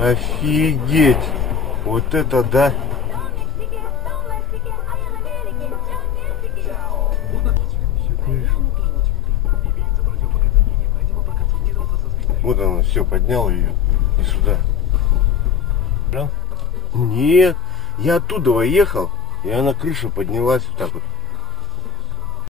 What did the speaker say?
Офигеть! Вот это да! Вот она, все, поднял ее и сюда. Нет, я оттуда ехал, и она крыша поднялась вот так вот.